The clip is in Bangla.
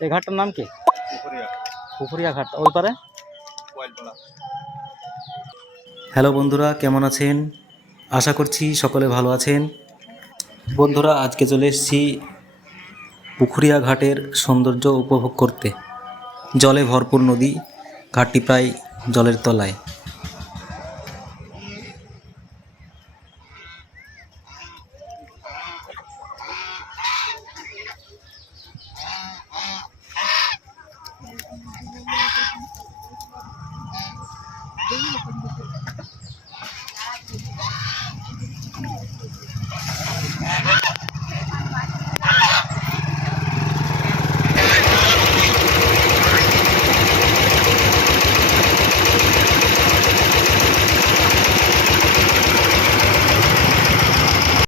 এই ঘাটটার নাম কি? পুকুরিয়া ঘাট। ওই পারে। হ্যালো বন্ধুরা, কেমন আছেন? আশা করছি সকলে ভালো আছেন। বন্ধুরা, আজকে চলে এসেছি পুকুরিয়া ঘাটের সৌন্দর্য উপভোগ করতে। জলে ভরপুর নদী, ঘাটটি প্রায় জলের তলায়।